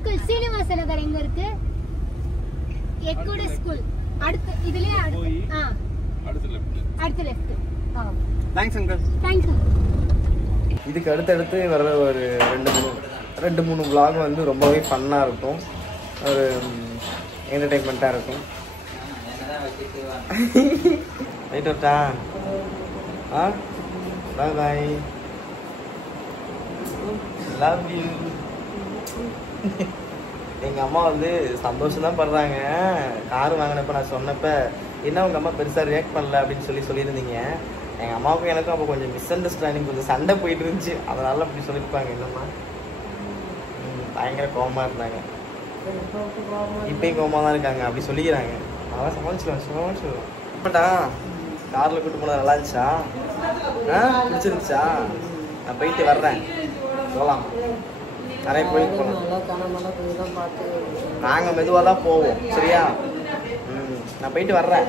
Uncle Srinivasa நகர் எங்க இருக்கு? எக்குட school அடுத்து இதுலயே அடுத்து left. Thanks uncle. Thank you. இதுக்கு அடுத்து வர ஒரு ரெண்டு மூணு vlog வந்து ரொம்பவே ஃபன்னா இருக்கும். ஒரு என்டர்டெயின்மெண்ட்டாக இருக்கும். ரைட் ஓட்டா பாய் பாய். Love you. எங்கள் அம்மா வந்து சந்தோஷம் தான் படுறாங்க. கார் வாங்கினப்ப நான் சொன்னப்ப என்ன உங்கள் அம்மா பெருசாக ரியாக்ட் பண்ணல அப்படின்னு சொல்லியிருந்தீங்க. எங்கள் அம்மாவுக்கும் எனக்கும் அப்போ கொஞ்சம் மிஸ் அண்டர்ஸ்டாண்டிங், கொஞ்சம் சண்டை போயிட்டு இருந்துச்சு. அதனால அப்படி சொல்லியிருப்பாங்க. என்னம்மா பயங்கர கோபமாக இருந்தாங்க. இப்பயும் கோபமாக தான் இருக்காங்க. அப்படி சொல்லிக்கிறாங்க. அதெல்லாம் சமாளிச்சுடுவேன். பட்டா காரில் கூட்டு போனது நல்லா இருந்துச்சா? பிடிச்சிருந்துச்சா? நான் போயிட்டு வர்றேன். போகலாம். நிறைய கோயிலுக்கு போகலாம். நாங்கள் மெதுவாக தான் போவோம். சரியா? நான் போயிட்டு வர்றேன்.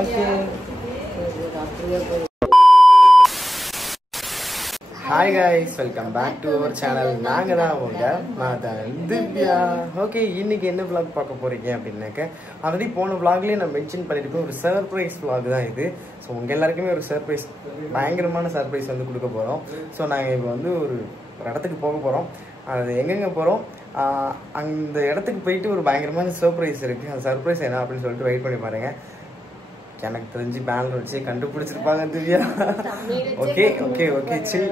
Okay. Hi guys, welcome back to our channel. நாங்கள் தான் உங்கள் திவ்யா. ஓகே, இன்னைக்கு என்ன vlog பார்க்க போறீங்க அப்படின்னாக்க, ஆல்ரெடி போன vlogலேயே நான் மென்ஷன் பண்ணியிருக்கேன். ஒரு சர்ப்ரைஸ் vlog தான் இது. ஸோ உங்கள் எல்லாருக்குமே ஒரு சர்ப்ரைஸ், பயங்கரமான சர்ப்ரைஸ் வந்து கொடுக்க போகிறோம். ஸோ நாங்கள் இப்போ வந்து ஒரு இடத்துக்கு போக போகிறோம். அது எங்கெங்கே போகிறோம், அந்த இடத்துக்கு போயிட்டு ஒரு பயங்கரமான சர்ப்ரைஸ் இருக்குது. அந்த சர்ப்ரைஸ் என்ன அப்படின்னு சொல்லிட்டு வெயிட் பண்ணி பாருங்கள். எனக்கு தெரிஞ்சு பேனர் வச்சு கண்டுபிடிச்சிருப்பாங்க Divya. Okay okay okay chill.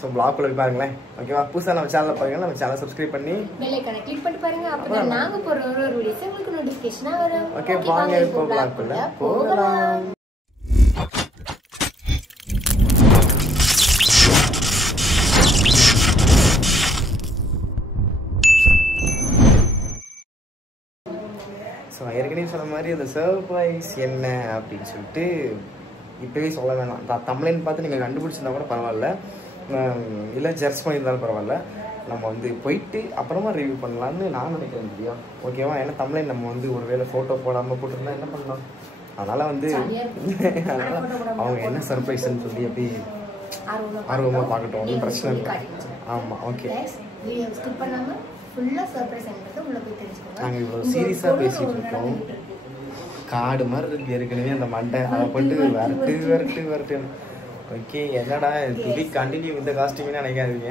So block போய் பாருங்களேன். ஓகேவா? புதுசாக நம்ம சேனலில் பாருங்க. நம்ம சேனல் சப்ஸ்கிரைப் பண்ணி பெல் ஐகானை கிளிக் பண்ணி பாருங்க. அப்பதான் நாங்க போற ஒரு வீடியோஸ் உங்களுக்கு நோட்டிஃபிகேஷனா வரும். ஓகே, வாங்க இப்போ பிளாக் குள்ள போகலாம். ஸோ ஏற்கனவே சொன்ன மாதிரி அந்த சர்ப்ரைஸ் என்ன அப்படின்னு சொல்லிட்டு இப்போவே சொல்ல வேணாம். தமிழ்னு பார்த்து நீங்கள் கண்டுபிடிச்சிருந்தா கூட பரவாயில்ல, இல்லை ஜட்ஜ் பண்ணியிருந்தாலும் பரவாயில்ல. நம்ம வந்து போயிட்டு அப்புறமா ரிவ்யூ பண்ணலான்னு நான் நினைக்கிறேன் இல்லையா? ஓகேவா? ஏன்னா தமிழ் நம்ம வந்து ஒரு வேளை ஃபோட்டோ போடாமல் போட்டிருந்தா என்ன பண்ணலாம்? அதனால் வந்து அவங்க என்ன சர்ப்ரைஸ்ன்னு சொல்லி அப்படி ஆர்வமாக பார்க்கட்டும். ஒன்றும் பிரச்சனை இல்லை. ஆமாம், ஓகே. நாங்கள் இவ்வளோ சீரியஸாக பேசிகிட்டு இருக்கோம். காடு மாதிரி இருக்கு ஏற்கனவே அந்த மண்டை. அதை போட்டு வரட்டு. ஓகே, என்னடா துபி கண்டினியூ இந்த காஸ்டியூம்னு நினைக்காதீங்க.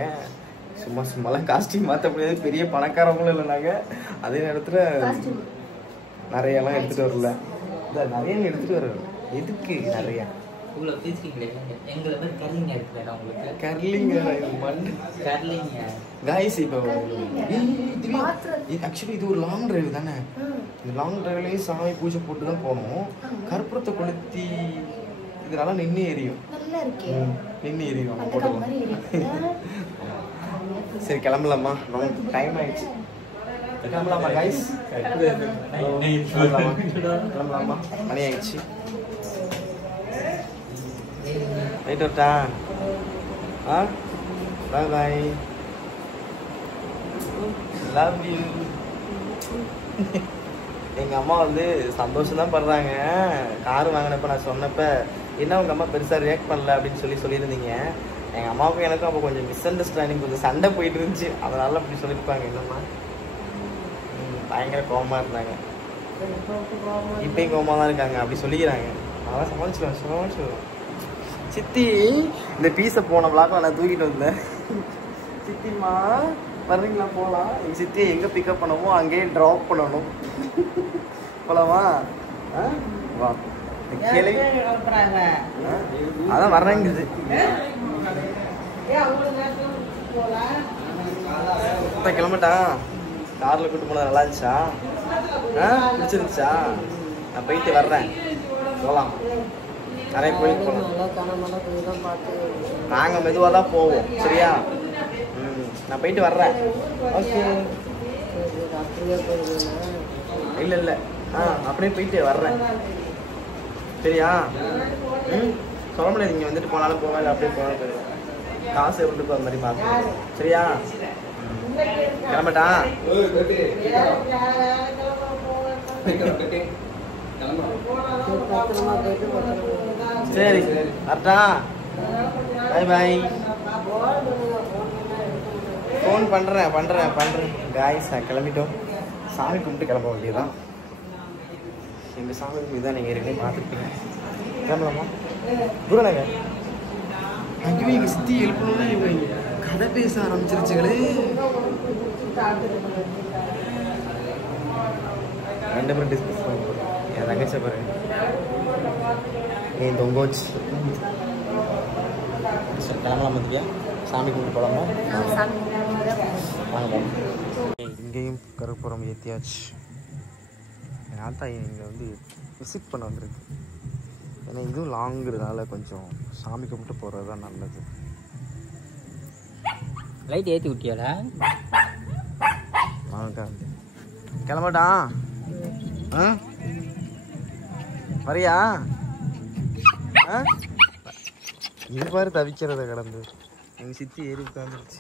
சும்மாலாம் காஸ்டியூம் மாற்ற முடியாது. பெரிய பணக்காரவங்களும் இல்லை நாங்கள். அதே நேரத்தில் நிறையெல்லாம் எடுத்துகிட்டு வரல. நிறைய எடுத்துகிட்டு வர எதுக்கு நிறையா ஆக்சுவலி இது ஒரு லாங் டிரைவ் தானே. இந்த லாங் டிரைவ்லயே சாமி பூஜை போட்டு தான் போனோம். கற்பூரத்தை கொளுத்தி இதனால நின்று எரியும். நம்ம போட்டோம். சரி, கிளம்பலாமா? டைம் ஆயிடுச்சு. கிளம்பலாமா கைஸ்? கிளம்பலாமா? மணி ஆயிடுச்சு. ரைட் ஓட்டா பாய் பாய். Love you. எங்கள் அம்மா வந்து சந்தோஷம் தான் படுறாங்க. கார் வாங்கினப்ப நான் சொன்னப்ப என்ன உங்கள் அம்மா பெருசாக ரியாக்ட் பண்ணல அப்படின்னு சொல்லியிருந்தீங்க. எங்கள் அம்மாவுக்கும் எனக்கும் அப்போ கொஞ்சம் மிஸ் அண்டர்ஸ்டாண்டிங், கொஞ்சம் சண்டை போயிட்டு இருந்துச்சு. அதனால அப்படி சொல்லியிருப்பாங்க. என்னம்மா பயங்கர கோபமாக இருந்தாங்க. இப்பயும் கோபமாக தான் இருக்காங்க. அப்படி சொல்லிக்கிறாங்க. அதெல்லாம் சமாளிச்சுடுவேன். சித்தி இந்த பீஸை போன விளாக்கம் நான் தூக்கிட்டு வந்தேன். சித்திமா வர்றீங்களா? போகலாம். எங்கள் சித்தியை எங்கே பிக்கப் பண்ணமோ அங்கேயே ட்ராப் பண்ணணும். போகலாமா? வா. அதான் வர்றேங்குது. கிளம்பிட்டா காரில் கூட்டு போனது நல்லா இருந்துச்சா? பிடிச்சிருந்துச்சா? நான் போயிட்டு வர்றேன். போகலாம். நிறைய கோயிலுக்கு போகலாம். நாங்கள் மெதுவாக தான் போவோம். சரியா? நான் போயிட்டு வர்றேன். ஓகே. இல்லை அப்படியே போயிட்டு வர்றேன். சரியா? சொல்ல முடியாது. இங்கே வந்துட்டு போனாலும் போவேன், இல்லை அப்படியே போனாலும் காசு எப்படி போகிற மாதிரி பார்த்து. சரியா? கிளம்பட்டா? சரி, அட்டா பாய் பாய். ஃபோன் பண்ணுறேன் காய்ஸ் கிளம்பிட்டோம். சாமி கும்பிட்டு கிளம்ப வேண்டியதான். எங்கள் சாமி கும்பிட்டு தான் நீங்கள் ஏற்கனவே பார்த்துருப்பீங்க. கிளம்பலாமா? குருநாங்க ஐயோ எங்கள் சித்தி எழுப்பணும்னா இவங்க கதை பேச ஆரம்பிச்சிருச்சுங்களே. 2 பேரும் டிஸ்கஸ் பண்ண போகிறோம். என் தங்கச்ச பாருங்க என் தொங்கோச்சு. சரி கிளம்பலாம் மதியா. சாமி கும்பிட்டு போகலாமா? வாங்க போகலாம். இங்கேயும் கருப்புறம் ஏற்றியாச்சு. என் ஆத்தா இங்கே வந்து விசிட் பண்ண வந்துருக்கு. ஏன்னா இதுவும் லாங்குறதுனால கொஞ்சம் சாமி கும்பிட்டு போகிறது தான் நல்லது. லைட் ஏற்றி விட்டியாடா? வாங்க கிளம்பட்டா. வரியா? இது பாரு தவிக்கிறத கடந்து எங்கள் சித்தி ஏறி உட்காந்துருச்சு.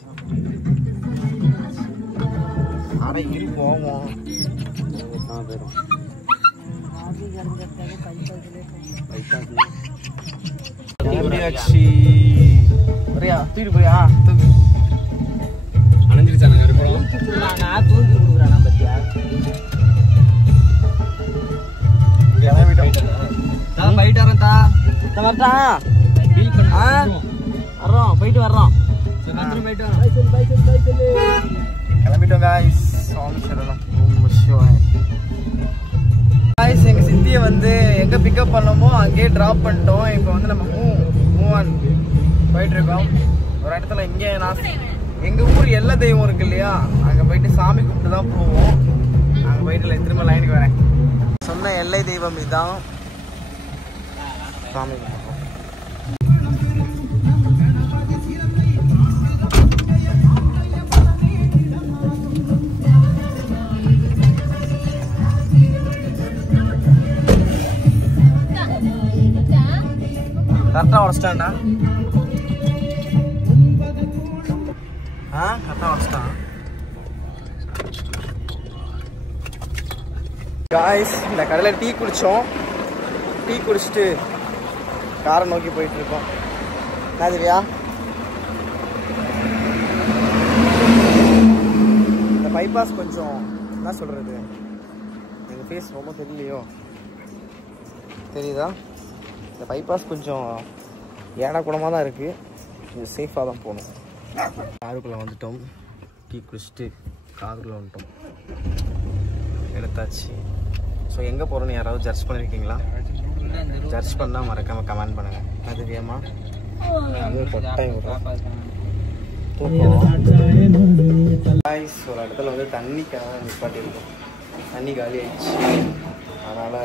ஆனால் ஏறி போவோம் போயிடும். வரியா? தூக்கிட்டு போறியா? தூக்கு அணைஞ்சிருச்சான கருப்பம். நான் தூக்கி கொடுக்குறேன் பத்தியா? போயிட்டு வரேன்டா. போயிட்டு வர்றோம். கிளம்பிட்டோம் காய்ஸ். சாமி சரணம். காய்ஸ் எங்கள் சித்தியை வந்து எங்கே பிக்கப் பண்ணோமோ அங்கேயே ட்ராப் பண்ணிட்டோம். இப்போ வந்து நம்ம மூவ் ஆன் போயிட்டுருக்கோம். ஒரு இடத்துல இங்கே எங்கள் ஊர் எல்லா தெய்வம் இருக்கு இல்லையா, அங்கே போயிட்டு சாமி கும்பிட்டு தான் போவோம். அங்கே போயிட்டு திரும்ப லைனுக்கு வரேன். சொன்ன எல்லை தெய்வம் இதுதான். சாமி கரெக்டாக உடச்சிட்டான்டா. கரெக்டாக உடச்சிட்டான். காய்ஸ் இந்த கடையில் டீ குடித்தோம். டீ குடிச்சிட்டு காரை நோக்கி போயிட்டு இருக்கோம். என்ன திவ்யா? இந்த பைபாஸ் கொஞ்சம் என்ன சொல்கிறது, எங்கள் ஃபேஸ் ரொம்ப தெரியலையோ, தெரியுதா? இந்த பைபாஸ் கொஞ்சம் ஏடா கூடமாக தான் இருக்குது. கொஞ்சம் சேஃபாக தான் போகணும். காருக்குள்ளே வந்துட்டோம். டீ குடிச்சிட்டு காருக்குள்ளே வந்துட்டோம். எடுத்தாச்சு. ஸோ எங்கே போகிறோன்னு யாராவது ஜட்ஜ் பண்ணியிருக்கீங்களா? ஜட்ஜ் பண்ணால் மறக்காமல் கமெண்ட் பண்ணுங்கள். அது தெரியாமா? கொட்டாயம் ஒரு இடத்துல வந்து தண்ணிக்காக நிப்பாட்டியிருக்கோம். தண்ணி காலி ஆயிடுச்சு, அதனால்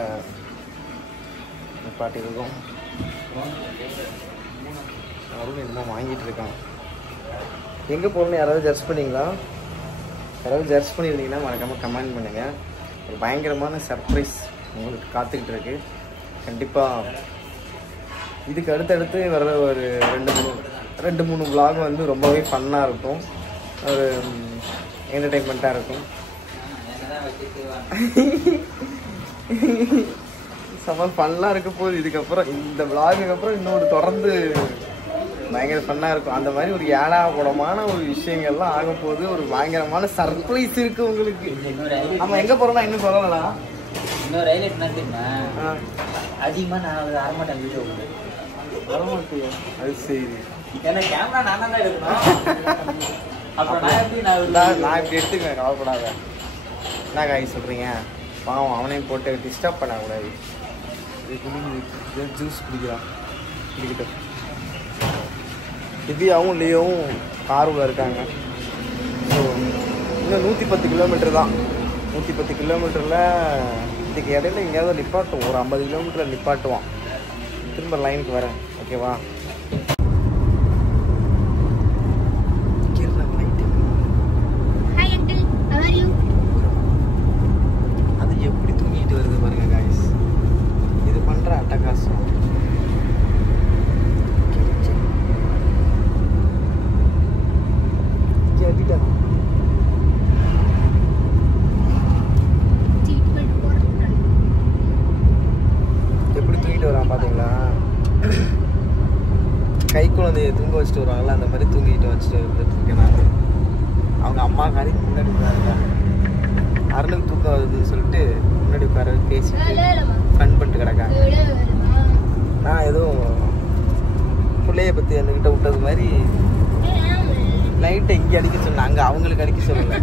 நிப்பாட்டியிருக்கோம். அவரும் என்னமோ வாங்கிட்டு இருக்காங்க. எங்கே போகணுன்னு யாராவது ஜட்ஜ் பண்ணிங்களா? யாராவது ஜட்ஜ் பண்ணியிருந்தீங்கன்னா மறக்காமல் கமெண்ட் பண்ணுங்கள். ஒரு பயங்கரமான சர்ப்ரைஸ் உங்களுக்கு காத்துக்கிட்டு இருக்கு. கண்டிப்பாக இதுக்கு அடுத்தடுத்து வர ஒரு 2-3 vlog வந்து ரொம்பவே ஃபன்னாக இருக்கும். ஒரு என்டர்டெயின்மெண்ட்டாக இருக்கும். செம்ம ஃபன்னாக இருக்க போகுது. இதுக்கப்புறம் இந்த vlogக்கு அப்புறம் இன்னொரு தொடர்ந்து பயங்கர ஃபன்னாக இருக்கும். அந்த மாதிரி ஒரு ஏடாபடமான ஒரு விஷயங்கள்லாம் ஆக போகுது. ஒரு பயங்கரமான சர்ப்ரைஸ் இருக்குது உங்களுக்கு. நம்ம எங்கே போகிறோம்னா இன்னும் சொல்லலாம். இன்னொரு ஹைலைட் என்ன தெரியுமா? அதிகமாக நான் ஒரு அரமாட்டேன் வீடியோ வரமாட்டியா? அது சரி. ஏன்னா கேமரா நானாக தான் எடுக்கணும். அப்புறம் நான் இப்படி எடுத்துக்கேன், கவலைப்படாத. என்ன காய் சொல்கிறீங்க? பாவம் அவனையும் போட்டு டிஸ்டர்ப் பண்ணக்கூடாது. ஜூஸ் குடிக்கிறான். குடிக்கிட்டோம். திவ்யாவும் லியோவும் காருக்குள்ள இருக்காங்க. ஸோ இன்னும் 110 கிலோமீட்டர் தான். 110 கிலோமீட்டரில் இதுக்கு இடையில எங்கேயாவது நிப்பாட்டுவோம். ஒரு 50 கிலோமீட்டரில் நிப்பாட்டுவான். திரும்ப லைனுக்கு வரேன். ஓகேவா? அது எப்படி தூங்கிட்டு வருது பாருங்க காய்ஸ். இது பண்ணுற அட்டகாசம். எப்படி தூங்கிட்டு வரான் பாத்தீங்களா? கை குழந்தைய தூங்க வச்சுட்டு வருவாங்கல்ல, அந்த மாதிரி தூங்கிட்டு வச்சுட்டு வந்துட்டு இருக்கேன் நான். கறிக்கு முன்னாடி உட்காருங்க. அருணுக்கு தூக்கம் வருதுன்னு சொல்லிட்டு முன்னாடி உட்கார பேசிட்டு ஃபன் பண்ணிட்டு கிடக்காங்க. நான் எதுவும் பிள்ளைய பற்றி என்கிட்ட விட்டது மாதிரி லைட்டை இங்கே அடிக்க சொன்னேன், அங்கே அவங்களுக்கு அடிக்க சொல்லலை.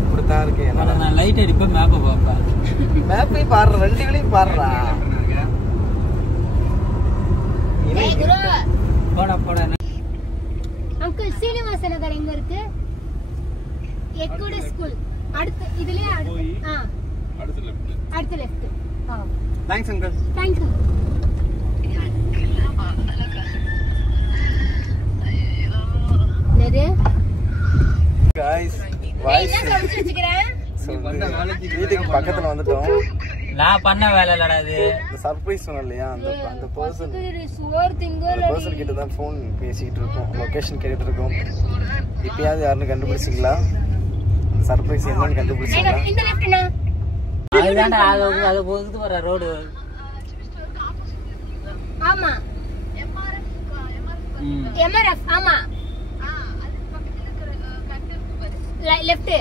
இப்படித்தான் இருக்கேன். நான் லைட் அடிப்பேன், மேப்பை பார்ப்பேன். மேப்பையும் பாடுற, ரெண்டு வேலையும் பாடுறா. போடா போடா. அங்கிள் சீனிவாச நகர் எங்க இருக்கு? எக்கூட ஸ்கூல் அடுத்து இதுலயே அடுத்து left. Thanks uncle. Thank you. என்னது गाइस வாய்ஸ் வீட்டுக்கு பக்கத்துல வந்துட்டோம். நான் பண்ண வேலை இல்லடா இது. இந்த சர்ப்ரைஸ் சொன்னேன் இல்லையா, அந்த பர்சன் கிட்ட தான் ஃபோன் பேசிட்டு இருக்கோம், லொகேஷன் கேட்டுட்டு இருக்கோம். இப்பயாவது யாருன்னு கண்டுபிடிச்சிங்களா? அந்த சர்ப்ரைஸ் என்னன்னு கண்டுபிடிச்சிங்களா? இந்த லெஃப்ட்னா அதுதான்டா அது போகுது வர ரோடு. ஆமா எம்ஆர்எஃப். ஆமா லெஃப்ட்.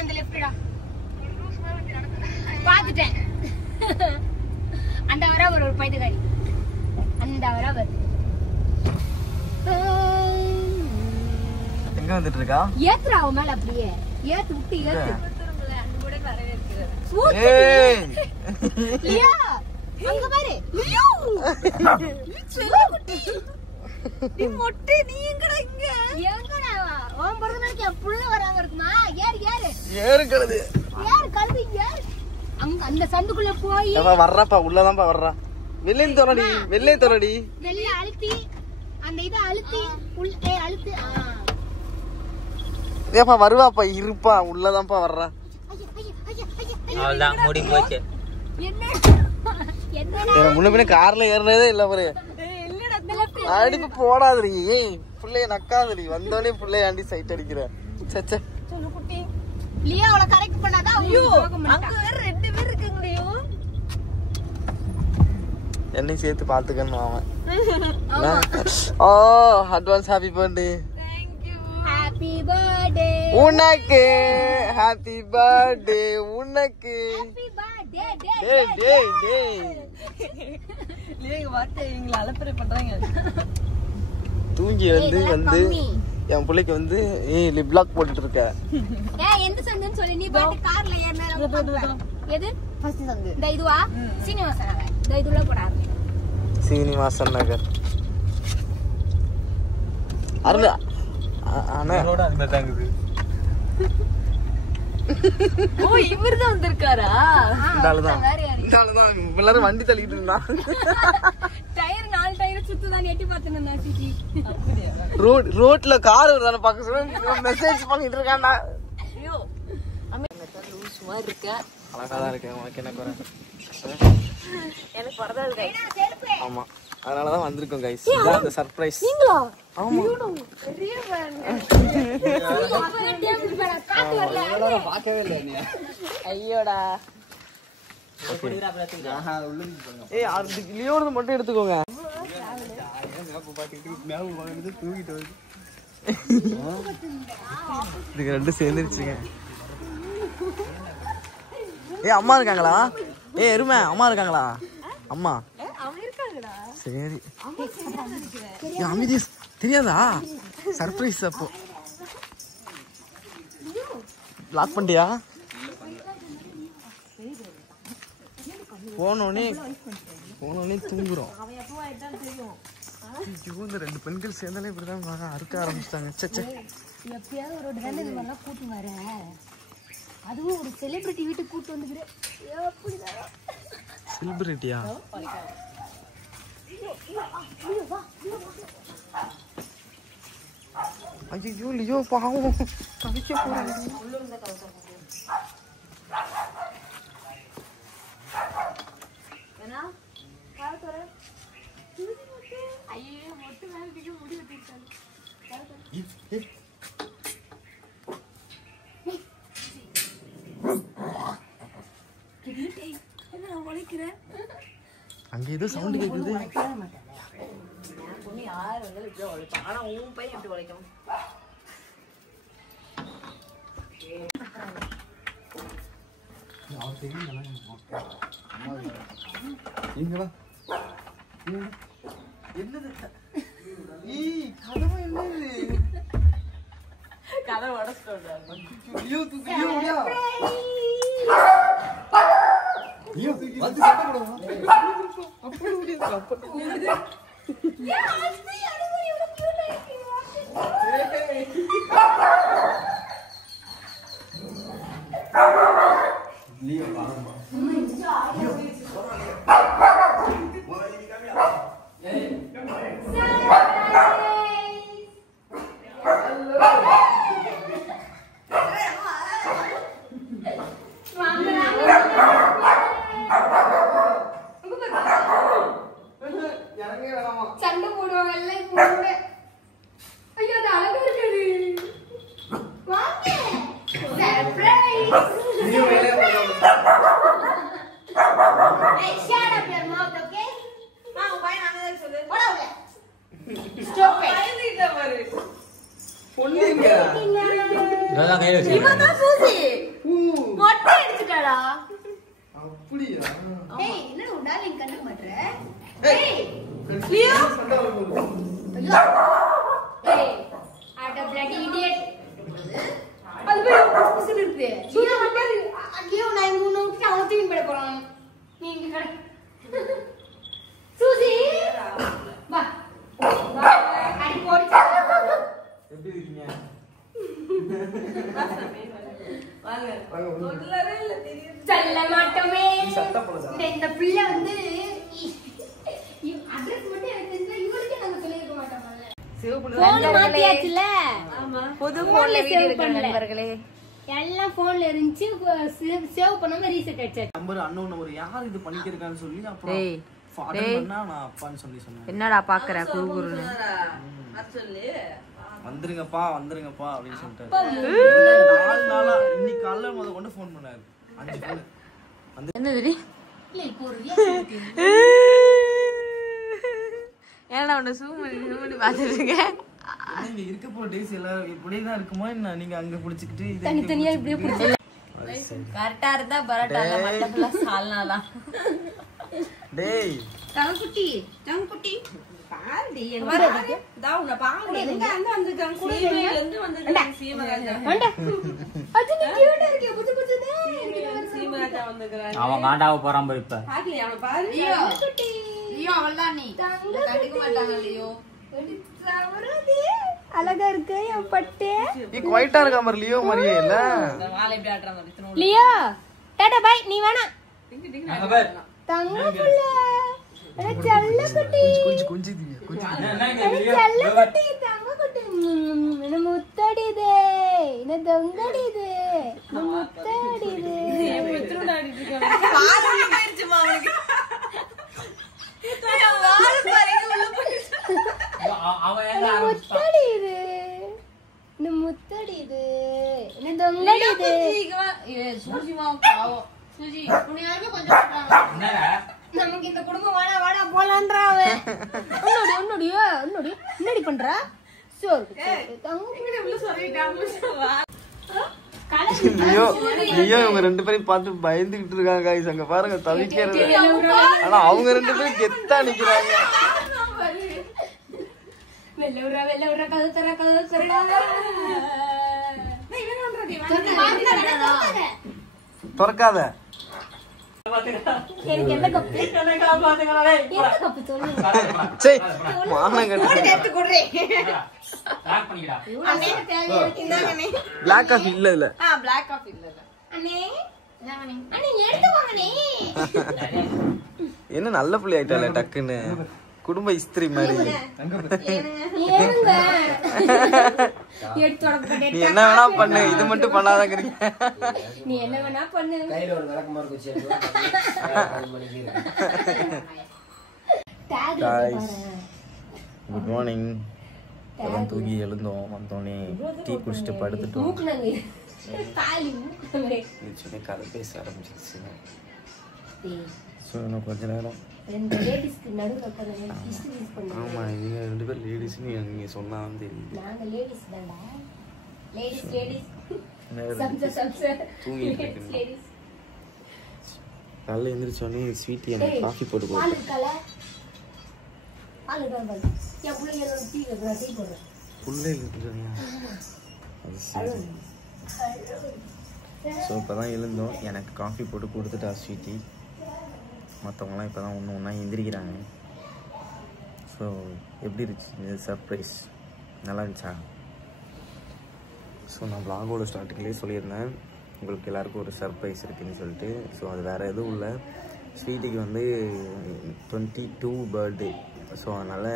அந்த லெஃப்ட்டா பாத்துட்டேன். அந்த வர ஒரு பைதகாரி அந்த வர வருது. எங்க வந்துட்டு இருக்கா? ஏத்துறா அவ மேல அப்படியே ஏத்து விட்டு ஏத்து. ஏய் லியா அங்க பாரு. லியோ செல்லகுட்டி நீ மொட்டை, நீ எங்கடா இங்க? எங்கடா ஓம் பிறந்தநாளைக்கு புள்ள வராங்க இருக்குமா? ஏறு கழுது அங்க அந்த சந்துக்குள்ள போய் வர்றப்பா, உள்ளதான்ப்பா வர்றா. வெள்ளை தோறடி வெள்ளை அழுத்தி அந்த இத அழுத்தி அழுத்து. ஏப்பா வருவாப்பா, இருப்பா, உள்ளதான்ப்பா வர்றா. அவ்வளவுதான் முடி போச்சு. முன்ன பின்ன கார்ல ஏறினதே இல்ல பாரு. அடிப்பு போடாதடி, புள்ளைய நக்காதடி. வந்தோடனே புள்ளைய ஆண்டி சைட் அடிக்கிற. சச்ச லியா அவளை கரெக்ட் பண்ணாதான். ஐயோ அங்க வேற ரெண்டு பேர் இருக்குங்கடியோ. என்னை சேர்த்து பாத்துக்கணும் அவன். Oh advance happy birthday. Thank you. Happy birthday உனக்கு, ஹாப்பி பர்த்டே உனக்கு. ஹாப்பி பர்த்டே டேய் டேய் டேய் லிவிங் வார்த்தை இவங்கள அலப்பறை பண்றாங்க. தூங்கி வந்து என் பிள்ளைக்கு வந்து லிப் லாக் போட்டுட்டு இருக்க. எந்த சந்துன்னு சொல்லி நீ பாட்டு கார்ல ஏறினா எது ஃபர்ஸ்ட் சந்து? இந்த இதுவா சீனிவாசன் நகர். இந்த இதுல போடாது சீனிவாசன் நகர். அருண் அண்ணா ரோட அது மாதிரி தாங்குது. ஓ இவர்தான் வந்திருக்காரா? இந்தாலதான் எல்லாரும் வண்டி தள்ளிட்டு இருந்தா. டயர் 4 டயர் சுத்துதான் எட்டி பார்த்தேன்னா சிசி. ரோட்ல கார் வருதானே பாக்க சொல்ல மெசேஜ் பண்ணிட்டு இருக்கான்டா. ஐயோ அமெரிக்கா லூஸ் மாதிரி இருக்க. அழகாதான் இருக்கேன், உனக்கு என்ன குறை? எனக்கு பரவாயில்ல கைஸ். ஆமா அதனாலதான் வந்திருக்கோம் கைஸ். இதான் அந்த சர்ப்ரைஸ். நீங்களா? ஆமா பெரிய ஃபேன். பார்க்கவே இல்லை நீ. ஐயோடா ஏய் அது லியோட மட்டும் எடுத்துக்கோங்க. இதுக்கு ரெண்டு சேர்ந்துருச்சுங்க. ஏய் அம்மா இருக்காங்களா? ஏய் எருமை அம்மா இருக்காங்களா? அம்மா சரி. அமைதி தெரியாதா? சர்ப்ரைஸ். அப்போ லாக் பண்ணிட்டியா? போனோடனே தூங்குறோம். ஐயோ இந்த ரெண்டு பெண்கள் சேர்ந்தாலே இப்படிதான் அறுக்க ஆரம்பிச்சிட்டாங்க. சச்சே எப்பயாவது ஒரு தானே இது மாதிரிலாம் கூட்டு வர, அதுவும் ஒரு செலிபிரிட்டி வீட்டுக்கு கூட்டு வந்துக்கிறேன். செலிபிரிட்டியா? ஐயோ லியோ பாவம் தவிக்க போறாங்க. அங்க ஏதோ சவுண்ட் கேக்குது. பொண்ணு யார் வந்தாலும் இப்படி உழைப்பான். ஆனா உன் பையன் எப்படி உழைக்கும்? இங்கடா என்னது? ஏய் கதவு என்னது? கதை உடச்சிட்டு ஐயோ தூக்கு ஐயோ ஐயோ வந்து சத்தம் போடுவா. அப்படி முடியாது அப்படி. ஏன் அஸ்தி அனுமதி இவ்வளவு cute ஆயிடுச்சு? லியோ பாருமா. சண்டை போடுவாங்கல்ல இப்போ. ஐயோ அது அழகா இருக்குது. வாங்க surprise. Hey, shut up your mouth, okay? உன் பையன் நானே சொல்லு. போடா உள்ள. Stop it. பயந்துட்ட பாரு. பொண்ணுங்க. இதெல்லாம் கையில வச்சு இவன் தான் சூசி. மொட்டை அடிச்சுட்டாடா. அப்படியா? Hey, என்னடா உடா நீ கண்ண மாட்ற? ஏய் லியோ ஐயோ. Hey, add a bloody idiot. அது போய் புசுன்னு இருக்கு. சூனா வந்தாரு. ஐயோ நான் மூணு நிமிஷம் அவன் தூக்கி போட போறான். நீ இங்க கட. சூசி. வா. வா. அடி போடி. எப்படி இருக்கீங்க? வாங்க. வாங்க உள்ள. சொல்லவே இல்ல தெரியும். சொல்ல மாட்டோமே. சத்தம் போடுதா? இந்த பிள்ளை வந்து அட்ரஸ் மட்டும் எனக்கு தெரிஞ்சா இவளுக்கே நாங்க சொல்லிருக்க மாட்டோம்ல. போன் மாத்தியாச்சுல. ஆமா. புது போன்ல வீடியோ எடுக்கிற நண்பர்களே. எல்லாம் போன்ல இருந்துச்சு சேவ் பண்ணாம ரீசெட் அடிச்சாச்சு. நம்பர் அன்னோன் நம்பர் யார் இது பண்ணிக்கிறக்கான்னு சொல்லி அப்புறம் ஃபாதர் பண்ணா நான் அப்பான்னு சொன்னேன். என்னடா பாக்குற குருகுருன்னு சொல்லு. வந்துருங்கப்பா வந்துருங்கப்பா அப்படின்னு சொல்லிட்டாரு. 4 நாளா இன்னைக்கு காலையில முத கொண்டு ஃபோன் பண்ணாரு. 5 ஃபோன் வந்து என்னதுடி இல்ல இப்போ ஒரு ரியாக்ஷன் ஏன்னா உன்னை zoom பண்ணி பார்த்துட்டு இருக்கேன். நீங்க இருக்க போற டேஸ் எல்லாம் இப்படியே தான் இருக்குமா என்ன? நீங்க அங்க புடிச்சிட்டு இது தனித்தனியா இப்படியே புடிச்சு கரெக்டா இருந்தா பரோட்டா மத்த ஃபுல்லா சால்னாதான். டேய் தங்கக்குட்டி தங்கக்குட்டி பாருடி எங்க பாரு டா உன்ன பாரு எங்க அங்க வந்திருக்காங்க சீமையில இருந்து வந்திருக்காங்க சீமராஜா வேண்டா அது நீ கியூட்டா இருக்கே புது புதுனே சீமராஜா வந்திருக்காங்க அவன் காண்டாவ போறான் பாரு இப்ப. பாக்கலையா அவன பாரு குட்டி ஐயோ அவள்தான் நீ தடுக்க மாட்டாங்க இல்லையோ. அழகா இருக்கு என் பட்டு. நீ குவைட்டா இருக்க மாதிரி லியோ மாதிரியே இல்ல? வாழை எப்படி ஆடுற மாதிரி இத்தனை லியோ டாடா பை நீ வேணா அங்க பாரு. தங்க புள்ள எனக்கு செல்ல குட்டி கொஞ்சம் திவ்யா கொஞ்சம் எனக்கு செல்ல குட்டி தங்க குட்டி என்ன முத்தடிதே என்ன தொங்கடிதே என்ன முத்தடிதே எத்தனை ஆடிட்டு இருக்காங்க பாரு போயிருச்சுமா அவனுக்கு. வாழை பாரு உள்ள போயிடுச்சு. அவன் என்ன என்ன முத்தடிதே என்ன முத்தடிதே என்ன தொங்கடிதே சூஜிமா பாவம். சூஜி உன்னை யாருமே கொஞ்சம் பண்றாங்க. என்னடா நமக்கு இந்த குடும்பம் வாடா வாடா போலான்றா அவன். என்னடி பண்றா சோறு உள்ள சொல்லிட்டாங்க லியோ லியோ இவங்க 2 பேரையும் பார்த்து பயந்துகிட்டு இருக்காங்க गाइस. அங்க பாருங்க தவிக்கிறது. ஆனா அவங்க 2 பேரும் கெத்தா நிக்கறாங்க. வெள்ள உரா கது தரடா. நீ என்ன பண்றடி? திறக்காத. எனக்கு எந்த கப்பு? எந்த கப்பு சொல்லு. சே மானம் கட்டு. எடுத்து குடுறே. லாக் பண்ணிடா. அண்ணே தேவை இருக்குதானே. Black coffee இல்ல இல்ல. Black coffee இல்ல அண்ணே அண்ணே எடுத்து வாங்கனே. என்ன நல்ல புள்ளி ஆயிட்டால டக்குன்னு. குடும்ப இஸ்திரி மாதிரி. ஏறுங்க. எடுத்து வரப்பட்டே. நீ என்ன வேணா பண்ணு இது மட்டும் பண்ணாதங்கறீங்க. நீ என்ன வேணா பண்ணு. கையில ஒரு விளக்கமாறு குச்சி எடுத்து டாக் गाइस குட் மார்னிங். இப்பதான் தூங்கி எழுந்தோம். வந்தோடனே டீ குடிச்சிட்டு படுத்துட்டோம். மூக்குனங்க. தாலி மூக்குனங்க. சொல்லி கதை பேச ஆரம்பிச்சிருச்சு. ஸோ இன்னும் கொஞ்ச நேரம் ரெண்டு லேடிஸ்க்கு நடுவுல உட்கார்ந்து ஹிஸ்டரி யூஸ் பண்ணுங்க. ஆமா நீங்க ரெண்டு பேர் லேடிஸ்னு நீங்க சொன்னா வந்து நாங்க லேடிஸ் தான்டா. லேடிஸ் தூங்கிட்டு இருக்கேன். காலைல எந்திரிச்சோடனே ஸ்வீட்டி எனக்கு காஃபி போட்டு பால் கொடுத்தேன். இருக்கல பால் இருக்கல என் பிள்ளைங்க டீ வைக்கிறேன் டீ போடுறேன் பிள்ளைங்க அது சரி. ஸோ இப்போ தான் எழுந்தோம். எனக்கு காஃபி போட்டு கொடுத்துட்டா ஸ்வீட்டி. மற்றவங்களாம் இப்போ தான் ஒன்று ஒன்றா எந்திரிக்கிறாங்க. ஸோ எப்படி இருந்துச்சு இது சர்ப்ரைஸ்? நல்லா இருந்துச்சா? ஸோ நான் vlog-ஓட ஸ்டார்டிங்லேயே சொல்லியிருந்தேன் உங்களுக்கு எல்லாருக்கும் ஒரு சர்ப்ரைஸ் இருக்குதுன்னு சொல்லிட்டு. ஸோ அது வேறு எதுவும் இல்லை, ஸ்வீட்டிக்கு வந்து 22 பர்த்டே. ஸோ அதனால்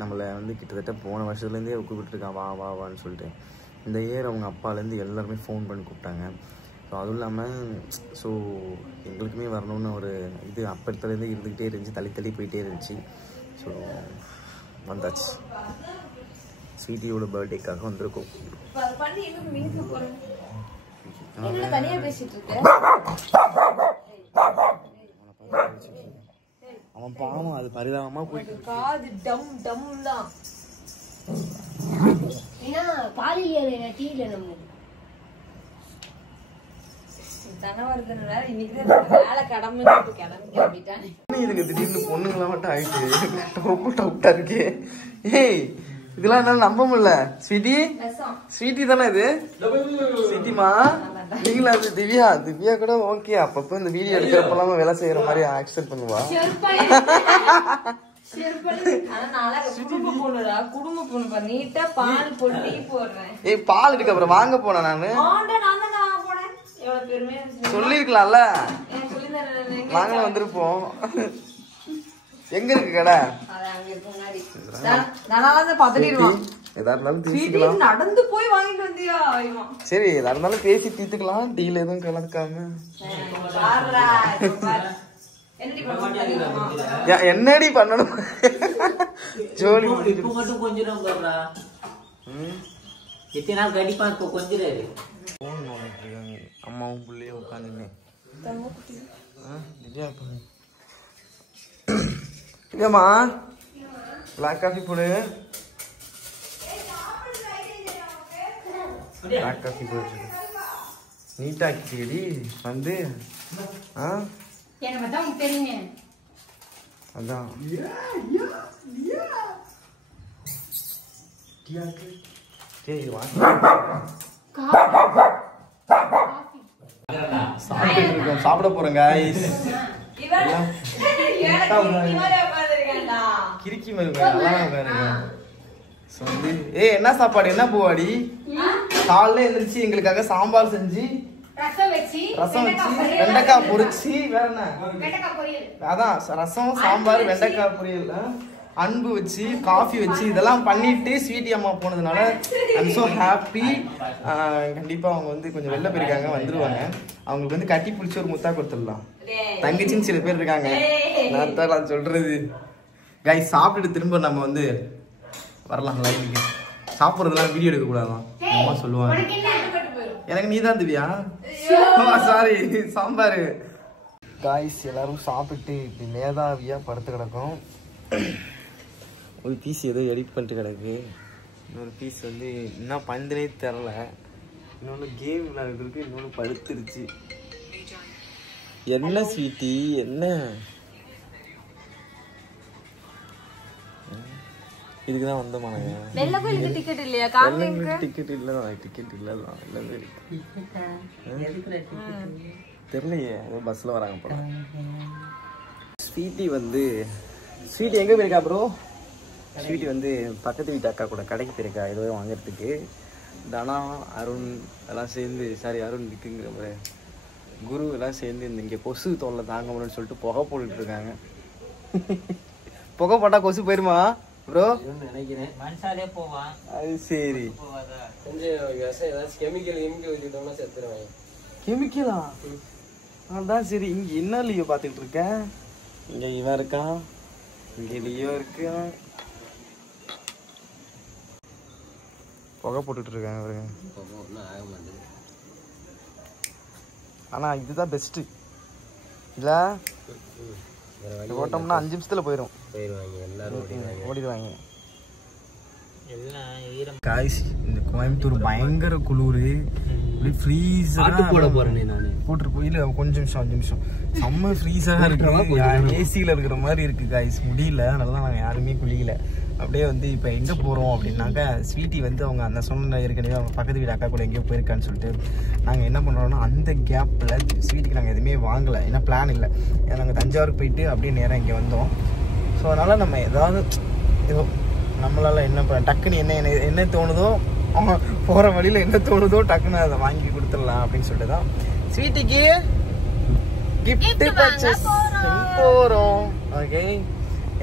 நம்மளை வந்து கிட்டத்தட்ட போன வருஷத்துலேருந்தே கூப்பிட்டுருக்கான் வா வா வான்னு சொல்லிட்டு. இந்த இயர் அவங்க அப்பாலேருந்து எல்லாருமே ஃபோன் பண்ணி கூப்பிட்டாங்க. ஸோ அதுவும் இல்லாமல் ஸோ எங்களுக்குமே வரணும்னு ஒரு இது அப்பத்துலேருந்து இருந்துக்கிட்டே இருந்துச்சு, தள்ளி போயிட்டே இருந்துச்சு. ஸோ வந்தாச்சு, ஸ்வீட்டியோட பர்த்டேக்காக வந்திருக்கோம். தனியா பேசிட்டு இருக்க அவன் பாவம் அது பரிதாபமா போயிட்டு காது டம் டம் தான். ஏன்னா காலையில டீல நம்ம தனவர்தனால இன்னைக்குதான் வேலை கிளம்பி கிளம்பிட்டானே. இதுக்கு திடீர்னு பொண்ணுங்களா மட்டும் ஆயிட்டு ரொம்ப டவுட்டா இருக்கு. ஏய் இதெல்லாம் என்னால நம்ப முடியல. ஸ்வீட்டி தானே இது? ஸ்வீட்டிமா நீங்களா? அது திவ்யா கூட ஓகே. அப்பப்போ இந்த வீடியோ எடுக்கிறப்பெல்லாம் வேலை செய்யற மாதிரி ஆக்செப்ட் பண்ணுவா. குடும்ப பொண்ணு நீட்டா பால் போட்டு போடுறேன். ஏய் பால் இருக்கு அப்புறம் வாங்க போனேன் நானு. சொல்லிருக்கலாம்ல, நாங்களும் வந்திருப்போம். எங்க இருக்கு கடை? நடந்து போய் வாங்கிட்டு வந்தியா? சரி எதா இருந்தாலும் பேசி தீர்த்துக்கலாம், டீல எதுவும் கலக்காம. என்னடி பண்ணணும்? ஜோலி மட்டும் கொஞ்சம் எத்தனை நாள் கண்டிப்பா இப்போ கொஞ்சம் அம்மாவும் பிள்ளையும் உட்காந்துங்க. இல்லையம்மா பிளாக் காஃபி போடு. பிளாக் காஃபி போடு நீட்டாக்கிடி வந்து. எனக்கு பார்த்தா உங்களுக்கு தெரியுங்க. அதான் சாப்பிட போறேன் guys. கிறுக்கி மாதிரி பாருங்க. என்ன சாப்பாடு? என்ன பூவாடி? காலைல எழுந்திரிச்சு எங்களுக்காக சாம்பார் செஞ்சு ரசம் வச்சு வெண்டைக்காய் பொரிச்சு வேற என்ன அதான் ரசம் சாம்பார் வெண்டைக்காய் பொரியல் அன்பு வச்சு காஃபி வச்சு இதெல்லாம் பண்ணிட்டு ஸ்வீட்டி அம்மா போனதுனால ஐம் ஸோ ஹாப்பி. கண்டிப்பா அவங்க வந்து கொஞ்சம் வெளில போயிருக்காங்க, வந்துருவாங்க. அவங்களுக்கு வந்து கட்டி பிடிச்சி ஒரு முத்தா கொடுத்துடலாம். தங்கச்சின்னு சில பேர் இருக்காங்க, நான் தான் சொல்றது. கைஸ் சாப்பிட்டுட்டு திரும்ப நம்ம வந்து வரலாம் லைவுக்கு. சாப்பிட்றதுலாம் வீடியோ எடுக்க கூடாதான் அம்மா சொல்லுவாங்க. எனக்கு நீ தான் திவ்யா. சாரி சாம்பார். காய்ஸ் எல்லாரும் சாப்பிட்டு இப்படி மேதாவியா படுத்து கிடக்கும். ஒரு பீஸ் ஏதோ எடிட் பண்ணிட்டு கிடக்கு. இன்னொரு பீஸ் வந்து என்ன பண்ணுறே தெரில. இன்னொன்று கேம் விளையாடுறதுக்கு இன்னொன்று படுத்துருச்சு. என்ன ஸ்வீட்டி என்ன? இதுக்குதான் வந்தோம். வெள்ள கோயிலுக்கு டிக்கெட் இல்லையா? டிக்கெட் இல்லதான், டிக்கெட் இல்லதான், இல்லவே தெரியலையே. ஏதோ பஸ்ல வராங்க போல. ஸ்வீட்டி வந்து ஸ்வீட்டி எங்க போயிருக்கா ப்ரோ? ஸ்வீட்டி வந்து பக்கத்து வீட்டு அக்கா கூட கடைக்கு போயிருக்கா ஏதோ வாங்கறதுக்கு. தனா அருண் எல்லாம் சேர்ந்து, சாரி அருண் இருக்குங்கிற மாதிரி குரு எல்லாம் சேர்ந்து இந்த இங்கே கொசு தொல்லை தாங்க முடியும்னு சொல்லிட்டு புகை போட்டுட்டு இருக்காங்க. புகை போட்டா கொசு போயிருமா ப்ரோ? நினைக்கிறேன் மனுஷாலே போவான். அது சரி. கெமிக்கலா? அதான் சரி. இங்க என்ன லியோ பாத்துட்டு இருக்க? இங்க இவன் இருக்கான், இங்க லியோ இருக்கு, புகை போட்டுட்டு இருக்காங்க பாருங்க. ஆனா இதுதான் பெஸ்ட் இல்ல? ஓட்டம்னா 5 நிமிஷத்துல போயிடும். எல்லாரும் ஓடிடுவாங்க. காய்ஸ் இந்த கோயம்புத்தூர் பயங்கர குளிர். கொஞ்சம் 5 நிமிஷம் செம்ம ஃப்ரீஸாக இருக்கு. ஏசியில் இருக்கிற மாதிரி இருக்கு காய்ஸ். முடியல, அதனால நாங்கள் யாருமே குளிக்கல. அப்படியே வந்து இப்போ எங்கே போகிறோம் அப்படின்னாக்கா ஸ்வீட்டி வந்து அவங்க அந்த சொன்ன ஏற்கனவே அவங்க பக்கத்து வீடு அக்கா கூட எங்கேயோ போயிருக்கான்னு சொல்லிட்டு நாங்கள் என்ன பண்ணுறோம்னா அந்த கேப்பில் ஸ்வீட்டிக்கு நாங்கள் எதுவுமே வாங்கலை. ஏன்னா பிளான் இல்லை. ஏன்னா நாங்கள் தஞ்சாவூருக்கு போயிட்டு அப்படியே நேராக இங்கே வந்தோம். ஸோ அதனால் நம்ம ஏதாவது நம்மளால் என்ன டக்குன்னு என்ன தோணுதோ போகிற வழியில் என்ன தோணுதோ டக்குன்னு அதை வாங்கி கொடுத்துடலாம் அப்படின்னு சொல்லிட்டு தான் ஸ்வீட்டிக்கு கிஃப்ட் பர்ச்சேஸ் போகிறோம். ஓகே,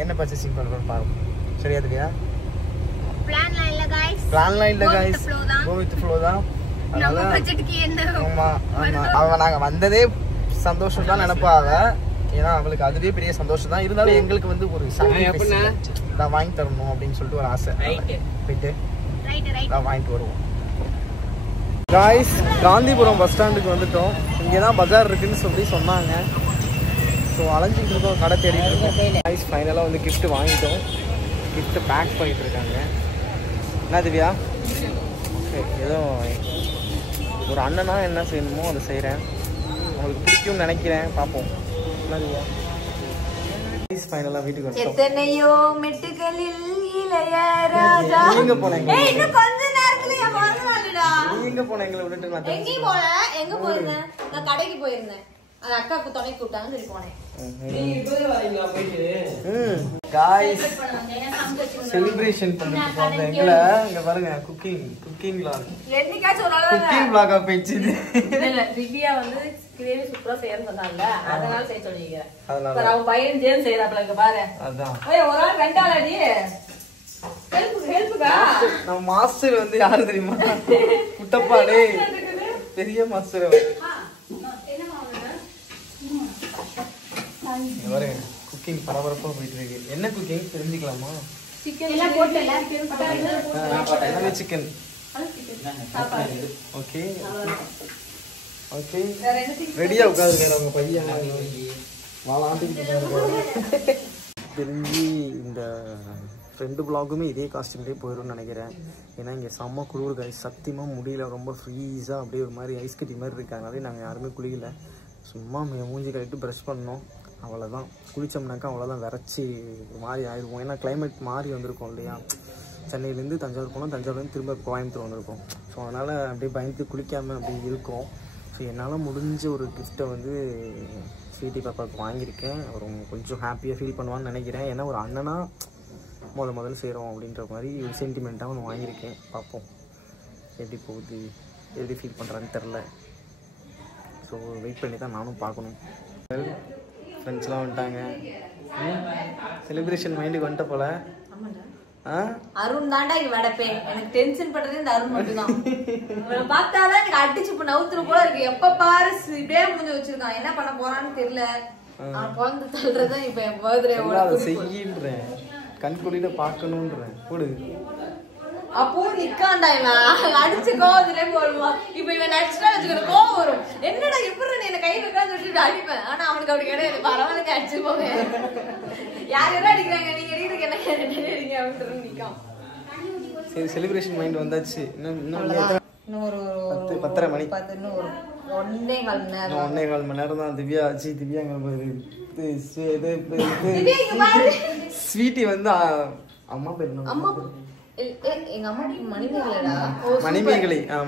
என்ன பர்ச்சேசிங் பண்ணுறோம் பாருங்க. சரியா இல்லையா? பிளான்லாம் இல்லை காய்ஸ், கோ வித் ஃப்ளோ தான். ஆமா ஆமா, அவன் நாங்கள் வந்ததே சந்தோஷம் தான் நினைப்பாங்க. ஏன்னா அவளுக்கு அதுவே பெரிய சந்தோஷம் தான். இருந்தாலும் எங்களுக்கு வந்து ஒரு நான் வாங்கி தரணும் அப்படின்னு சொல்லிட்டு ஒரு ஆசை. போயிட்டு நான் வாங்கிட்டு வருவோம். காய்ஸ், காந்திபுரம் பஸ் ஸ்டாண்டுக்கு வந்துட்டோம். இங்கே தான் பஜார் இருக்குன்னு சொல்லி சொன்னாங்க. ஸோ அலைஞ்சிட்டு இருக்கோம், கடை தேடிட்டு இருக்கோம். காய்ஸ், ஃபைனலாக வந்து கிஃப்ட் வாங்கிட்டோம். கிஃப்ட் பேக் பண்ணிட்டு இருக்காங்க. என்ன திவ்யா? ஏதோ ஒரு அண்ணனா என்ன செய்யணுமோ அதை செய்கிறேன். உங்களுக்கு பிடிக்கும்னு நினைக்கிறேன், பார்ப்போம். என்ன திவ்யா? ஃபைனலாக வீட்டுக்கு வந்துட்டோம். எத்தனையோ மெட்டுகளில் இளைய ராஜா. நீங்க போனீங்க? இன்னும் கொஞ்ச நேரத்துல என் பிறந்த நாளுடா. நீங்க போனீங்களா? விட்டுட்டு நான் எங்கேயும் போல. எங்க போயிருந்தேன்? நான் கடைக்கு போயிருந்தேன். அது அக்காவுக்கு துணை கூப்பிட்டாங்கன்னு சொல்லி போனேன். காய்ஸ், செலிப்ரேஷன் பண்ணிட்டு போங்க. இங்க பாருங்க, குக்கிங் vlog. என்னைக்காச்சும் ஒரு நாள் குக்கிங் vlog போயிடுச்சு. இல்ல திவ்யா வந்து கிரேவி சூப்பரா செய்யறன்னு சொன்னாங்கல, அதனால செய்ய சொல்லிங்க. அதனால அவன் பையன் ஜேன் செய்யறாப்ல. இங்க பாரு. அதான் ஏய், ஒரு ஆள் ரெண்டாளடி ஹெல்ப்கா. நம்ம மாஸ்டர் வந்து யாரு தெரியுமா? குட்டப்பாடே பெரிய மாஸ்டர். பாருங்க, குக்கிங் பரபரப்பா போயிட்டு இருக்கு. என்ன குக்கிங் தெரிஞ்சுக்கலாமா? சிக்கன் எல்லாம் போட்டல. எல்லாமே சிக்கன். ஓகே ஓகே, ரெடியா உட்காந்துருக்காரு அவங்க பையன். தெரிஞ்சு இந்த 2 vlogமே இதே காஸ்டியூம்லேயே போயிடும்னு நினைக்கிறேன். ஏன்னா இங்கே செம்ம குளிர் காய்ஸ், சத்தியமாக முடியல. ரொம்ப ஃப்ரீஸாக அப்படியே ஒரு மாதிரி ஐஸ் கட்டி மாதிரி இருக்காங்கனாலே நாங்கள் யாருமே குளிக்கல. சும்மா மூஞ்சி கழிட்டு ப்ரஷ் பண்ணோம், அவ்வளோதான். குளித்தோம்னாக்கா அவ்வளோதான், விரைச்சி ஒரு மாதிரி ஆயிடுவோம். ஏன்னா கிளைமேட் மாறி வந்திருக்கோம் இல்லையா? சென்னையிலேருந்து தஞ்சாவூர் போனோம், தஞ்சாவூர்லேருந்து திரும்ப கோயம்புத்தூர் வந்திருக்கோம். ஸோ அதனால் அப்படியே பயந்து குளிக்காமல் அப்படி இருக்கோம். ஸோ என்னால் முடிஞ்ச ஒரு கிஃப்ட்டை வந்து ஸ்வீட்டி பாப்பாவுக்கு வாங்கியிருக்கேன். அவர் கொஞ்சம் ஹாப்பியாக ஃபீல் பண்ணுவான்னு நினைக்கிறேன். ஏன்னா ஒரு அண்ணனா முதல்ல செய்கிறோம் அப்படின்ற மாதிரி ஒரு சென்டிமெண்ட்டாக ஒன்று வாங்கியிருக்கேன். பார்ப்போம் எப்படி போகுது, எப்படி ஃபீல் பண்ணுறான்னு தெரில. ஸோ வெயிட் பண்ணி தான் நானும் பார்க்கணும். ஃப்ரெண்ட்ஸ்லாம் வந்துட்டாங்க. செலிப்ரேஷன் மைண்டுக்கு வந்துட்ட போல. அருண் தாண்டா இங்க வடப்பே. எனக்கு டென்ஷன் பண்றது இந்த அருண் மட்டும் தான். இவனை பார்த்தாதான் எனக்கு அடிச்சு இப்ப நவுத்துற போல இருக்கு. எப்ப பாரு இப்படியே முடிஞ்சு வச்சிருக்கான். என்ன பண்ண போறான்னு தெரியல. அவன் குழந்தை தள்ளுறதுதான் இப்ப என் பர்த்டே செய்யின்றேன். கண்குளியில பாக்கணும்ன்றேன். போடு. அப்போ நிக்காண்டா இவன் அடிச்சு கோவத்திலே போடுவான். இப்ப இவன் அடிச்சுட்டா வச்சுக்கிற கோவம் வரும். என்னடா எப்படி நீ என்ன கை வைக்கான்னு சொல்லிட்டு அடிப்பேன். ஆனா அவனுக்கு அப்படி கிடையாது. பரவாயில்ல அடிச்சு போவேன். யார் யாரும் அடிக்கிறாங்க, நீங்க அடிக்கிறதுக்கு என்ன அடிக்கிறீங்க அப்படின்னு சொல்லி நிக்கான். சரி, செலிப்ரேஷன் மைண்ட் வந்தாச்சு. இன்னும் ஒரு 10:30 மணி. இன்னும் ஒரு 1.25 மணி நேரம் தான். திவ்யா ஆச்சு. திவ்யா ஸ்வீட்டி வந்து அம்மா பேர் எங்க அம்மா மணிமேகலைடா.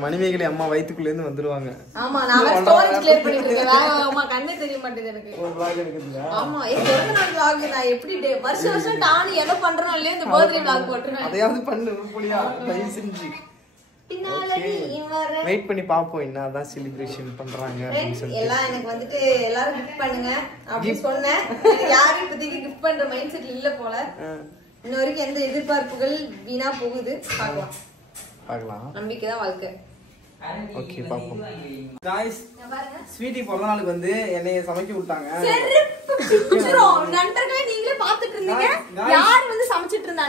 மணிமேகலை அம்மா வயித்துக்குள்ள இருந்து வந்துருவாங்க. ஆமா, நான் ஸ்டோரேஜ் கிளியர் பண்ணிட்டு இருக்கேன். அம்மா கண்ணே தெரிய மாட்டேங்குது எனக்கு. ஒரு vlog எடுக்குதுல. ஆமா, இந்த நாள் vlog நான் எப்படி வருஷம் டானி என்ன பண்றேனோ இல்லையா இந்த பர்த்டே vlog போட்டுறேன். அதையாவது பண்ணு புளியா தயவு செஞ்சு. வெயிட் பண்ணி பாப்போம் என்னதான் செலிப்ரேஷன் பண்றாங்க அப்படின்னு சொல்லி. எல்லாம் எனக்கு வந்துட்டு எல்லாரும் கிஃப்ட் பண்ணுங்க அப்படி சொன்னேன். யாரும் இப்போதைக்கு கிஃப்ட் பண்ற மைண்ட் செட்ல இல்ல போல. இன்ன வரைக்கும் எந்த எதிர்பார்ப்புகள் வீணா போகுது. பார்க்கலாம். நம்பிக்கைதான் வாழ்க்கை. ஓகே, பாப்போம். गाइस, ஸ்வீட்டி பிறந்த நாளுக்கு வந்து என்னைய சமைக்க விட்டாங்க. நண்பர்களே, நீங்களே பாத்துட்டு இருந்தீங்க. யார் வந்து சமைச்சிட்டு இருந்தா?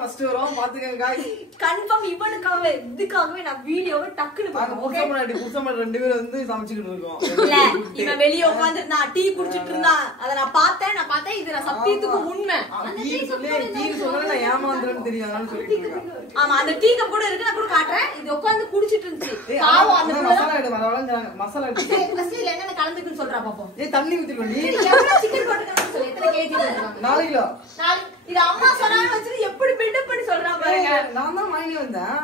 ஃபர்ஸ்ட் வரும் பாத்துக்கங்க गाइस கன்ஃபார்ம் இவனுக்காகவே இதுக்காகவே நான் வீடியோவை டக்குன்னு பாக்க புருஷன் ரெண்டு பேரும் வந்து சமைச்சிட்டு இருக்கோம் இல்ல இவன் வெளிய உட்கார்ந்து நான் டீ குடிச்சிட்டு இருந்தான் அத நான் பார்த்தேன் இது நான் சத்தியத்துக்கு உண்மை டீ சொன்னா நான் ஏமாந்துறேன்னு தெரியும் அதனால சொல்லிட்டு இருக்கேன் ஆமா அந்த டீ கப் கூட இருக்கு நான் கூட காட்றேன் இது உட்கார்ந்து குடிச்சிட்டு இருந்துச்சு பாவம் அந்த மசாலா எடு வரவளங்கறாங்க மசாலா எடு ஃபர்ஸ்ட் இல்ல என்ன கலந்துக்குன்னு சொல்றா பாப்போம் தண்ணி ஊத்திக்கோ நீ எவ்வளவு சிக்கன் போட்டுக்கன்னு சொல்லு எத்தனை கேஜி போட்டுருக்காங்க 4 கிலோ இது அம்மா சொன்னாங்க வச்சு எப்படி பில்டப் பண்ணி சொல்றான் பாருங்க நான் தான் வாங்கி வந்தேன்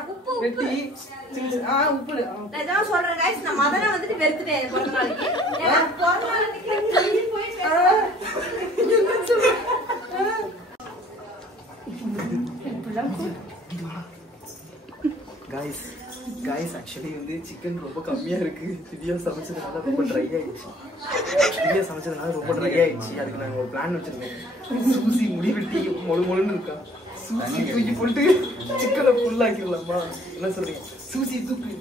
வெட்டி உப்பு நான் இதான் சொல்றேன் गाइस நான் மதனை வந்துட்டு வெறுத்துட்டேன் பிறந்த நாளைக்கு எனக்கு பிறந்த நாளைக்கு போய் गाइस एक्चुअली வந்து chicken ரொம்ப கம்மியா இருக்கு திவ்யா சமைச்சதுனால ரொம்ப ட்ரை ஆயிடுச்சு அதுக்கு நாங்க ஒரு பிளான் வச்சிருக்கோம் சூசி முடி வெட்டி மொளமொளன்னு இருக்கா சூசி தூக்கி போட்டு சிக்கனை ஃபுல் ஆக்கிடலாமா என்ன சொல்றீங்க சூசி தூக்குடி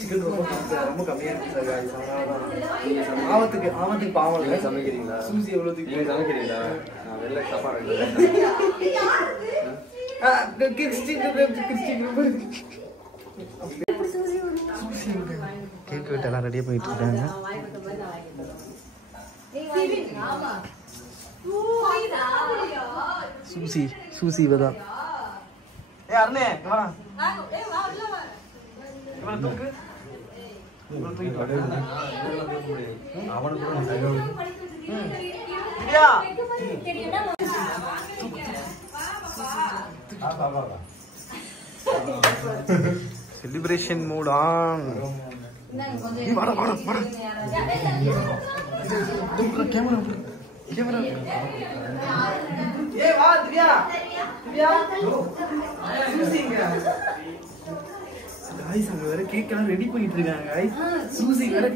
சிக்கன் ரொம்ப கம்மியா இருக்கு சார் गाइस அதனால ஆவத்துக்கு பாவம் இல்ல சமைக்கிறீங்களா சூசி எவ்வளவு தூக்கி நீங்க சமைக்கிறீங்களா நான் வெள்ளை சாப்பாடு கேக் வெட்ட எல்லாம் ரெடியா போயிட்டு இருக்காங்க சூசி இவதான் அருணே வா செலிப்ரேஷன் மூட் ஆன் கேமரா ஏய் வா திவ்யா गाइस அங்க வேற கேக் எல்லாம் ரெடி பண்ணிட்டு இருக்காங்க गाइस சூசி வேற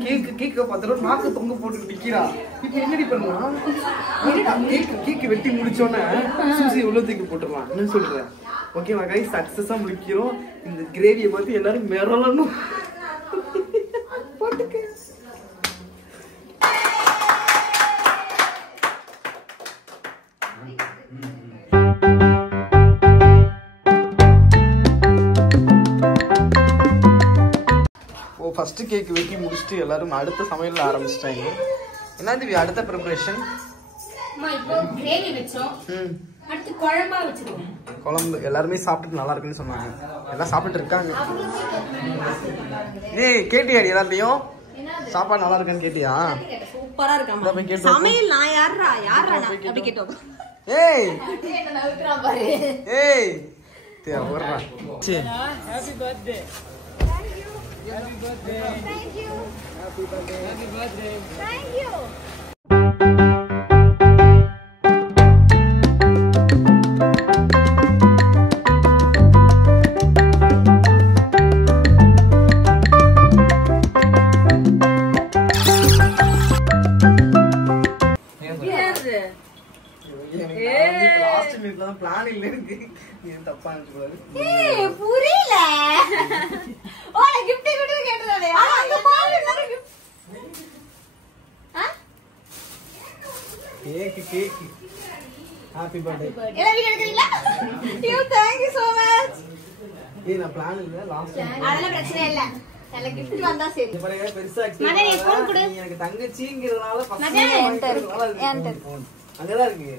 கேக்க பார்த்தற நாக்கு தொங்க போட்டு நிக்கிறா இப்போ என்னடி பண்ணலாம் கேக் வெட்டி முடிச்சோனே சூசி உள்ள தூக்கி போட்டுறலாம் என்ன சொல்ற ஓகேவா गाइस சக்சஸா முடிக்கிறோம் இந்த கிரேவியை பார்த்து எல்லாரும் மிரளணும் போட்டுக்க ஃபர்ஸ்ட் கேக் வெட்டி முடிச்சிட்டு எல்லாரும் அடுத்த சமையல்ல ஆரம்பிச்சிட்டாங்க என்ன திவ்யா அடுத்த ப்ரிப்பரேஷன் இப்போ கிரேவி வெச்சோம் அடுத்து குழம்பா வெச்சிருக்கோம் குழம்பு எல்லாரும் சாப்பிட்டு நல்லா இருக்குன்னு சொன்னாங்க எல்லாம் சாப்பிட்டு இருக்காங்க ஏய் கேட்டியாடி எல்லாரையும் சாப்பாடு நல்லா இருக்குன்னு கேட்டியா சூப்பரா இருக்காமா சமையல் நான் யாரா நான் அப்படி கேட்டோம் ஏய் என்ன நவுத்துறான் பாரு ஏய் தே வரடா சே Happy birthday. Happy birthday. Thank you. Happy birthday. Happy birthday. Thank you. Plan இல்ல இருக்கு இது தப்பா நினைச்சுக்கூடாது புரியல ஓ கிஃப்ட் கிட்ட கேட்டதானே அந்த பால் எல்லாரும் கேக் ஹாப்பி பர்த்டே எல்லாம் வீடியோ எடுக்கறீங்களா you thank you so much ஏய் நான் பிளான் இல்ல லாஸ்ட் அதெல்லாம் பிரச்சனை இல்ல நல்ல gift வந்தா சரி இது பாருங்க பெருசா மதனே ஃபோன் கொடு எனக்கு தங்கச்சிங்கிறதுனால ஃபர்ஸ்ட் மதனே என்கிட்ட அங்கதான் இருக்கு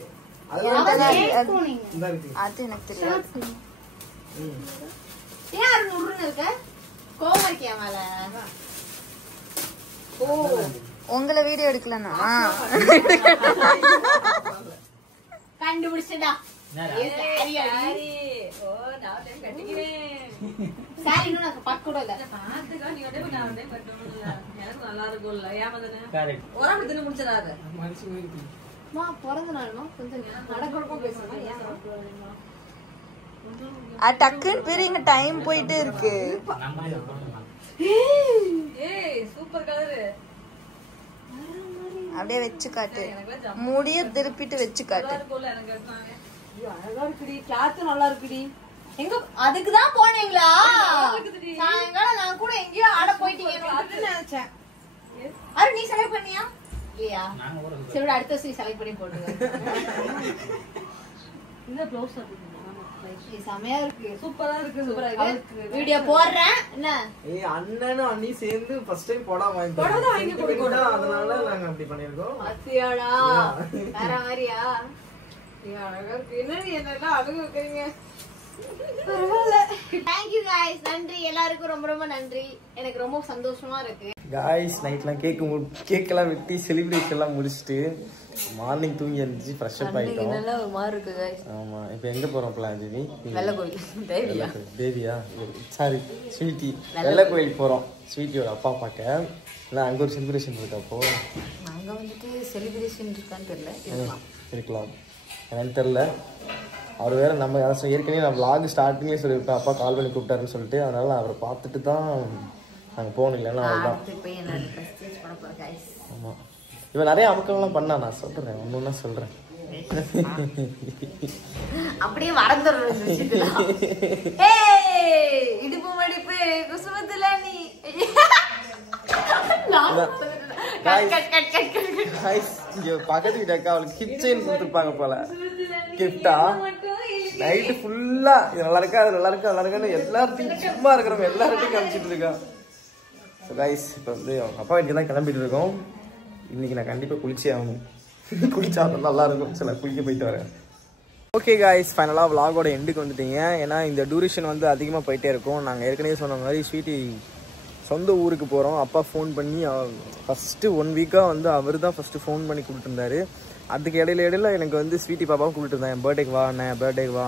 அதெல்லாம் போனீங்க இந்த இருக்கு அது எனக்கு தெரியாது. ஏன் அது நுறுன்னு இருக்க கோவம் இருக்கியா மேல ஓ உங்களை வீடியோ எடுக்கலனா கண்டுபிடிச்சடா சாரி ஓ நான் டைம் கட்டிக்கிறேன் சாரி இன்னும் நான் பாக்க கூட இல்ல பாத்துக்கோ நீ உடனே நான் உடனே கட்டணும்ல எனக்கு நல்லா இருக்கும்ல ஏமாதானே கரெக்ட் ஒரு அப்படி தின்னு முடிச்சறாரு மனசு இருக்கு மா பிறந்த நாள்மா கொஞ்சம் நடக்கறப்போ பேசுறேன் டக்குன்னு பிரிங்க டைம் போயிட்டே இருக்கு. ஏய் சூப்பர் கலர் அப்படியே வச்சு காட்டு, முடிய திருப்பிட்டு வச்சு காட்டு. அழகா இருக்குடி, கிளாத் நல்லா இருக்குடி. எங்க அதுக்கு தான் போனீங்களா? சாயங்காலம் நான் கூட எங்கேயோ ஆட போயிட்டீங்க நினைச்சேன். அரு நீ செலக்ட் பண்ணியா? இல்லையா சரி அடுத்த வருஷம் செலக்ட் பண்ணி போட்டுருங்க இந்த ப்ளவுஸ் செமையா இருக்கு சூப்பரா இருக்கு சூப்பரா இருக்கு வீடியோ போடுறேன் என்ன ஏய் அண்ணனும் அண்ணி சேர்ந்து ஃபர்ஸ்ட் டைம் போடா வாங்கி அதனால நாங்க அப்படி பண்ணிருக்கோம் அத்தியாடா வேற மாதிரியா என்னெல்லாம் அழுகு வைக்கிறீங்க தேங்க்யூ guys நன்றி எல்லாருக்கும் ரொம்ப ரொம்ப நன்றி எனக்கு ரொம்ப சந்தோஷமா இருக்கு காய்ஸ் நைட்லாம் கேக்கெல்லாம் வெட்டி செலிப்ரேஷன்லாம் முடிச்சுட்டு மார்னிங் தூங்கி எழுந்துச்சு ஃப்ரெஷ் அப் ஆயிட்டோம் நல்லா ஒரு மாதிரி இருக்கு guys. ஆமா இப்போ எங்க போறோம் பிளான் ஜிவி வெள்ளை கோயில் தேவியா தேவியா சாரி ஸ்வீட்டி வெள்ளை கோயில் போறோம் ஸ்வீட்டியோட அப்பா பார்க்க இல்லை அங்கே ஒரு செலிப்ரேஷன் இருக்கு அப்போ அங்க வந்துட்டு செலிப்ரேஷன் இருக்கான்னு தெரியல இருக்கலாம் என்னன்னு தெரில அவர் வேற நம்ம ஏற்கனவே நான் vlog ஸ்டார்டிங்லேயே சொல்லியிருப்பேன் அப்பா கால் பண்ணி கூப்பிட்டாருன்னு சொல்லிட்டு அதனால அவரை பார்த்துட்டு தான் நாங்கள் போகணும் இல்லைன்னா அவ்வளோதான் ஆமாம் இவன் நிறைய அமுக்கம்லாம் பண்ணா நான் சொல்கிறேன் ஒன்று சொல்கிறேன் அப்படியே மறந்துடுறோம் இடுப்பு மடிப்பு குசுமத்துல நீ பக்கத்து வீட்டாக்கா அவளுக்கு கிச்சன் கொடுத்துருப்பாங்க போல கிஃப்டா நைட்டு ஃபுல்லா இது நல்லா இருக்கா அது நல்லா இருக்கா நல்லா இருக்கான்னு எல்லாத்தையும் சும்மா இருக்கிறவங்க எல்லார்ட்டையும் காமிச்சிட்டு இருக்கா ஸோ கைஸ் இப்போ வந்து அவங்க அப்பா வீட்டுக்கு தான் கிளம்பிட்டு இருக்கோம் இன்னைக்கு நான் கண்டிப்பாக குளிச்சே ஆகணும் குளிச்சா நல்லா இருக்கும் சில குளிக்க போயிட்டு வரேன் ஓகே காய்ஸ் ஃபைனலாக vlogோட எண்டுக்கு வந்துட்டீங்க ஏன்னா இந்த டூரேஷன் வந்து அதிகமாக போயிட்டே இருக்கும் நாங்கள் ஏற்கனவே சொன்ன மாதிரி ஸ்வீட்டி சொந்த ஊருக்கு போகிறோம் அப்பா ஃபோன் பண்ணி ஃபஸ்ட்டு 1 வீக்காக வந்து அவர் தான் ஃபஸ்ட்டு ஃபோன் பண்ணி கூப்பிட்டுருந்தாரு அதுக்கு இடையில எனக்கு வந்து ஸ்வீட்டி பாப்பாவும் கூப்பிட்டுருந்தேன் என் பர்த்டேக்கு வா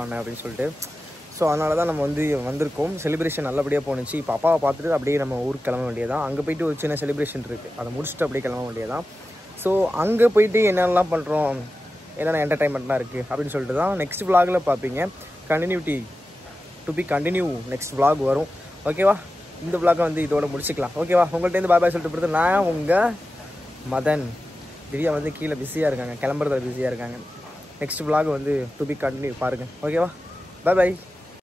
அண்ணன் அப்படின்னு சொல்லிட்டு ஸோ அதனால தான் நம்ம வந்து வந்திருக்கோம் செலிப்ரேஷன் நல்லபடியாக போணுச்சு இப்போ அப்பாவை பார்த்துட்டு அப்படியே நம்ம ஊருக்கு கிளம்ப வேண்டியதான் அங்கே போயிட்டு ஒரு சின்ன செலிப்ரேஷன் இருக்குது அதை முடிச்சுட்டு அப்படியே கிளம்ப வேண்டியதான் ஸோ அங்கே போயிட்டு என்னென்னலாம் பண்ணுறோம் என்னென்ன என்டர்டைன்மெண்ட்லாம் இருக்குது அப்படின்னு சொல்லிட்டு தான் நெக்ஸ்ட் vlogல பார்ப்பீங்க கண்டினியூ நெக்ஸ்ட் vlog வரும் ஓகேவா இந்த vlog வந்து இதோட முடிச்சுக்கலாம் ஓகேவா உங்கள்கிட்ட பாய் சொல்லிட்டு போகிறது நான் உங்கள் மதன் திவ்யா வந்து கீழே பிஸியாக இருக்காங்க கிளம்புறதுல பிஸியாக இருக்காங்க நெக்ஸ்ட் vlog வந்து கண்டினியூ பாருங்கள் ஓகேவா பாய்